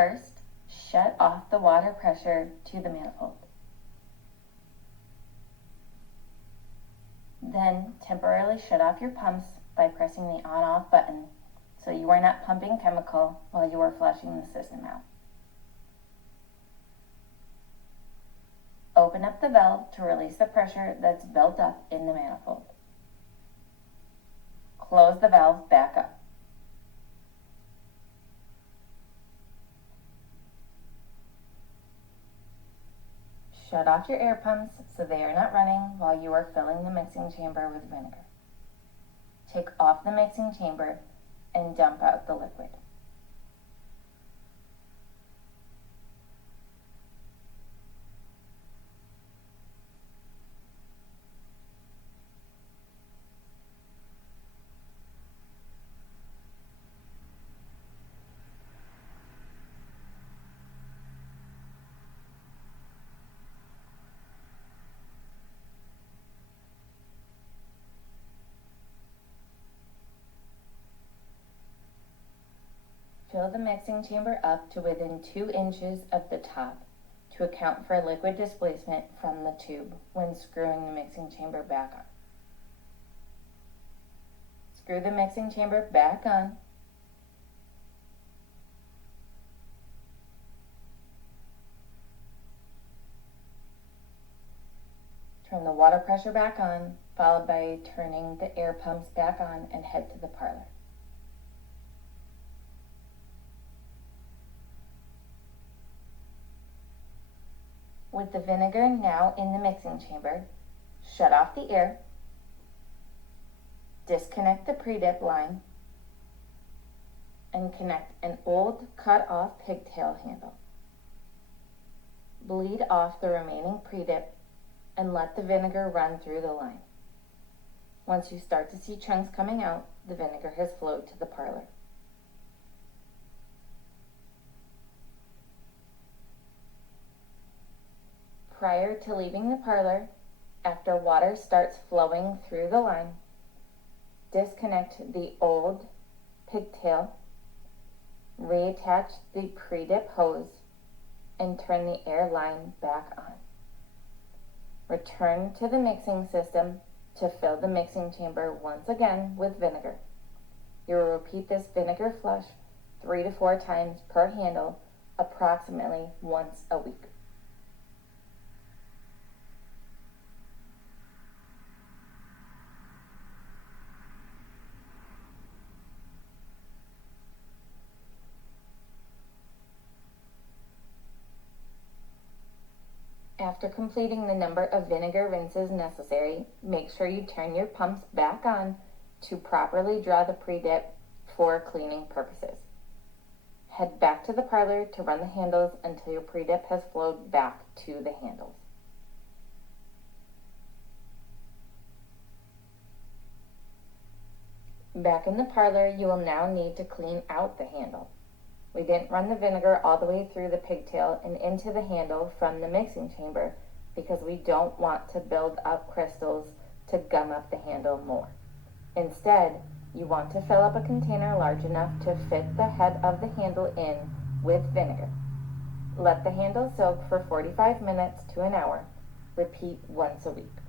First, shut off the water pressure to the manifold. Then, temporarily shut off your pumps by pressing the on-off button so you are not pumping chemical while you are flushing the system out. Open up the valve to release the pressure that's built up in the manifold. Close the valve back up. Shut off your air pumps so they are not running while you are filling the mixing chamber with vinegar. Take off the mixing chamber and dump out the liquid. Fill the mixing chamber up to within 2 inches of the top to account for liquid displacement from the tube when screwing the mixing chamber back on. Screw the mixing chamber back on. Turn the water pressure back on, followed by turning the air pumps back on, and head to the parlor. With the vinegar now in the mixing chamber, shut off the air, disconnect the pre-dip line, and connect an old cut-off pigtail handle. Bleed off the remaining pre-dip and let the vinegar run through the line. Once you start to see chunks coming out, the vinegar has flowed to the parlor. Prior to leaving the parlor, after water starts flowing through the line, disconnect the old pigtail, reattach the pre-dip hose, and turn the air line back on. Return to the mixing system to fill the mixing chamber once again with vinegar. You will repeat this vinegar flush 3 to 4 times per handle, approximately once a week. After completing the number of vinegar rinses necessary, make sure you turn your pumps back on to properly draw the pre-dip for cleaning purposes. Head back to the parlor to run the handles until your pre-dip has flowed back to the handles. Back in the parlor, you will now need to clean out the handle. We didn't run the vinegar all the way through the pigtail and into the handle from the mixing chamber because we don't want to build up crystals to gum up the handle more. Instead, you want to fill up a container large enough to fit the head of the handle in with vinegar. Let the handle soak for 45 minutes to an hour. Repeat once a week.